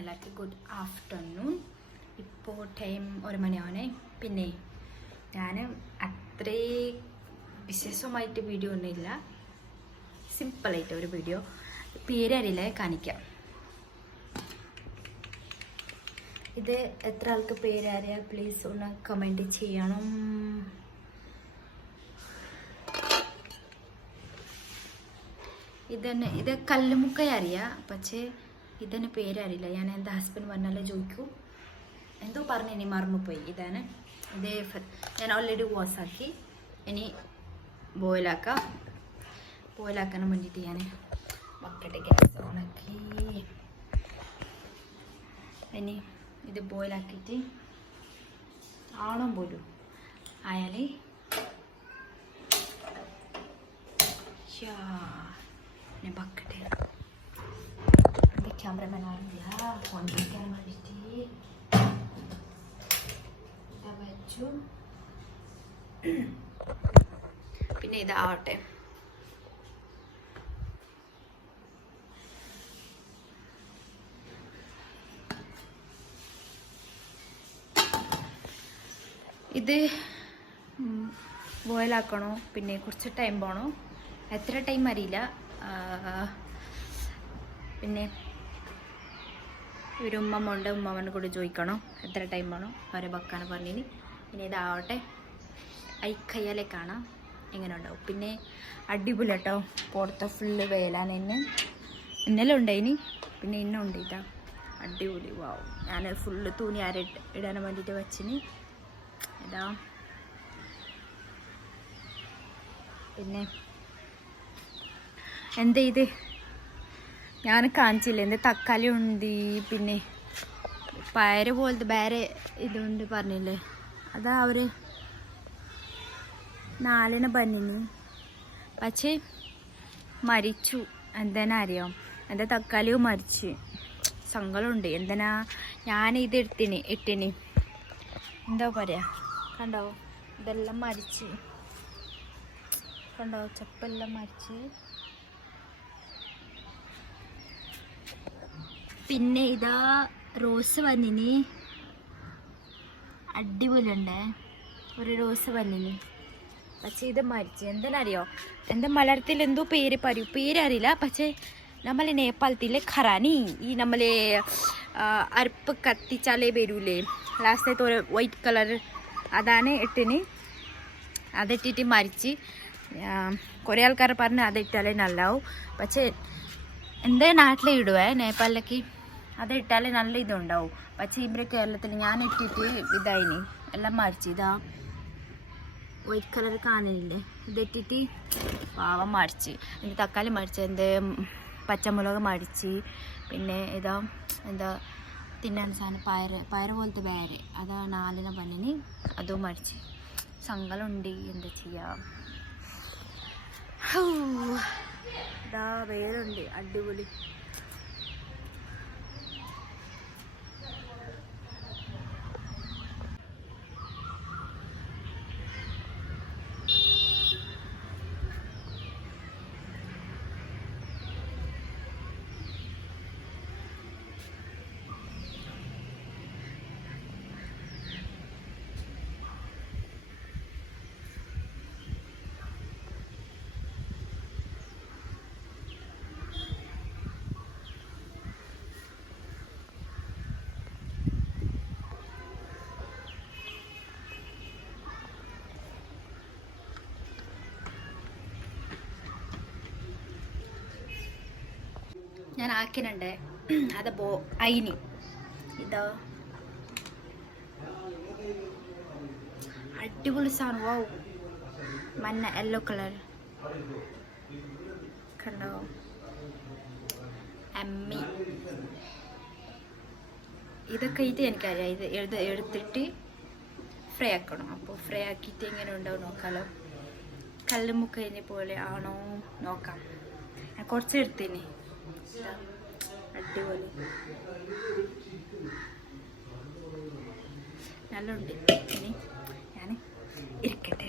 എല്ലാവർക്കും good afternoon. ഇപ്പോൾ time 1 മണിയാവണേ. പിന്നെ ഞാൻ അത്രേ വിശേഷമായിട്ട് വീഡിയോ ഒന്നുമില്ല, സിമ്പിളായിട്ട് ഒരു വീഡിയോ. പേരറിയില്ല, കാണിക്കാം. ഇത് എത്ര ആൾക്ക് പേരറിയാം പ്ലീസ് ഒന്ന് കമൻറ്റ് ചെയ്യണം. ഇത് കല്ലുമുക്ക അറിയാം, പക്ഷേ ഇതിന് പേരറിയില്ല. ഞാൻ എൻ്റെ ഹസ്ബൻഡ് പറഞ്ഞാലേ ചോദിക്കൂ, എന്തോ പറഞ്ഞു, ഇനി മറന്നുപോയി. ഇതാണ് ഇത്. ഞാൻ ഓൾറെഡി വാഷാക്കി, ഇനി ബോയിലാക്കാൻ വേണ്ടിയിട്ട് ഞാൻ ബക്കറ്റ് ഗ്യാസ് ഓണാക്കി. ഇനി ഇത് ബോയിലാക്കിയിട്ട് ആണോ പോലും ആയാൽ ബക്കറ്റ് ക്യാമറമാൻ ആറില്ല, ഫോൺ പിടിക്കാൻ വേണ്ടിയിട്ട് വെച്ചു. പിന്നെ ഇതാവട്ടെ. ഇത് ബോയിലാക്കണോ, പിന്നെ കുറച്ച് ടൈം പോകണോ, എത്ര ടൈം അറിയില്ല. പിന്നെ ഒരു ഉമ്മമ്മ ഉമ്മമ്മനെ കൂടെ ചോദിക്കണോ എത്ര ടൈം വേണോ, അവരെ വെക്കാൻ പറഞ്ഞിന്. പിന്നെ ഇതാവട്ടെ, കയ്യാലെ കാണാം എങ്ങനെ ഉണ്ടാവും. പിന്നെ അടിപൊളി കേട്ടോ, പുറത്തെ ഫുള്ള് വേലാണ്. ഇന്നലെ ഉണ്ടായിനി, പിന്നെ ഇന്നുണ്ട്. ഇതാ അടിപൊളി. വാവും. ഞാൻ ഫുള്ള് തുണി ഇടാൻ വേണ്ടിയിട്ട് വെച്ചിന്. ഇതാ പിന്നെ എന്താ ഇത് ഞാൻ കാണിച്ചില്ല, എന്ത് തക്കാളി ഉണ്ട്, പിന്നെ പയറ് പോലത്തെ വേറെ ഇതുണ്ട് പറഞ്ഞില്ലേ, അതാ അവർ 4 ബന്നിന്, പക്ഷേ മരിച്ചു. എന്തിനാ അറിയാം, എൻ്റെ തക്കാളിയും മരിച്ച്. സങ്കടമുണ്ട്. എന്തിനാ ഞാൻ ഇത് ഇട്ടിന് എന്താ പറയാ, കണ്ടോ ഇതെല്ലാം മരിച്ച്, കണ്ടോ ചപ്പെല്ലാം മരിച്ച്. പിന്നെ ഇതാ റോസ് വന്നിന്, അടിപൊളിയുണ്ട്. ഒരു റോസ് വന്നിന്, പക്ഷേ ഇത് മരിച്ചു. എന്തിനറിയോ, എൻ്റെ മലയാളത്തിൽ എന്തോ പേരറിയില്ല, പക്ഷേ നമ്മളെ നേപ്പാളത്തിലെ ഖറാനി, ഈ നമ്മളെ അരപ്പ് കത്തിച്ചാലേ വരൂലേ ലാസ്റ്റത്തെ ഒരു വൈറ്റ് കളർ, അതാണ് ഇട്ടിന്. അതിട്ടിട്ട് മരിച്ച്. കുറേ ആൾക്കാർ പറഞ്ഞ് അതിട്ടാലേ നല്ലാവും, പക്ഷേ എൻ്റെ നാട്ടിലെ ഇടുവേ, നേപ്പാളിലേക്ക് അതിട്ടാലേ നല്ല ഇതുണ്ടാവും. പക്ഷേ ഇവിടെ കേരളത്തിൽ ഞാൻ ഇട്ടിട്ട് ഇതായിന് എല്ലാം മരിച്ച്. ഇതാ വൈറ്റ് കളർ കാണുന്നില്ലേ, ഇതിട്ടിട്ട് പാവം മരിച്ച്. പിന്നെ തക്കാളി മരിച്ച്, എന്ത് പച്ചമുളക് മരിച്ച്. പിന്നെ ഇതാ എന്താ തിന്നാൻ സാധനം പയറ് പോലത്തെ വേറെ, അതാ 4 ബന്നിന്, അതും മരിച്ച്. സങ്കടമുണ്ട്, എന്താ ചെയ്യാം. ഇതാ വേറുണ്ട്, അടിപൊളി. ഞാൻ ആക്കിനുണ്ട്, അത് അയിനി. ഇതാ അടിപൊളി സാധനം. വാവ്, മഞ്ഞ യെല്ലോ കളർ കണ്ടോ, അമ്മി. ഇതൊക്കെ ഇത് എനിക്കറിയാം. ഇത് എടുത്തിട്ട് ഫ്രൈ ആക്കണം. അപ്പോൾ ഫ്രൈ ആക്കിയിട്ട് എങ്ങനെ ഉണ്ടാവും നോക്കാമല്ലോ. കല്ലുമുക്കതിനെ പോലെ ആണോ നോക്കാം. ഞാൻ കുറച്ച് എടുത്തിന്. അടിപൊളി നല്ലുണ്ട്. ഇനി ഞാൻ ഇരിക്കട്ടെ.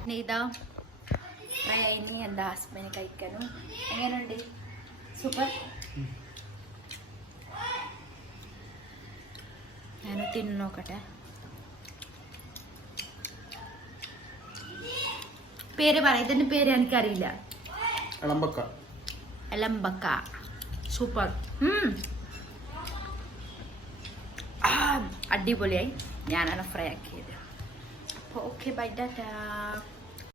പിന്നെ ഇതാ ഫ്രൈ ആയി എന്താ ഹസ്ബൻഡ് കഴിക്കാനും എങ്ങനെയുണ്ട് സൂപ്പർ ഞാൻ തിന്നു നോക്കട്ടെ പേര് പറ ഇതിന്റെ പേര് എനിക്കറിയില്ല എലമ്പക്ക സൂപ്പർ അടിപൊളിയായി ഞാനാണ് ഫ്രൈ ആക്കിയത് അപ്പോൾ ഓക്കെ ബൈ ടാറ്റാ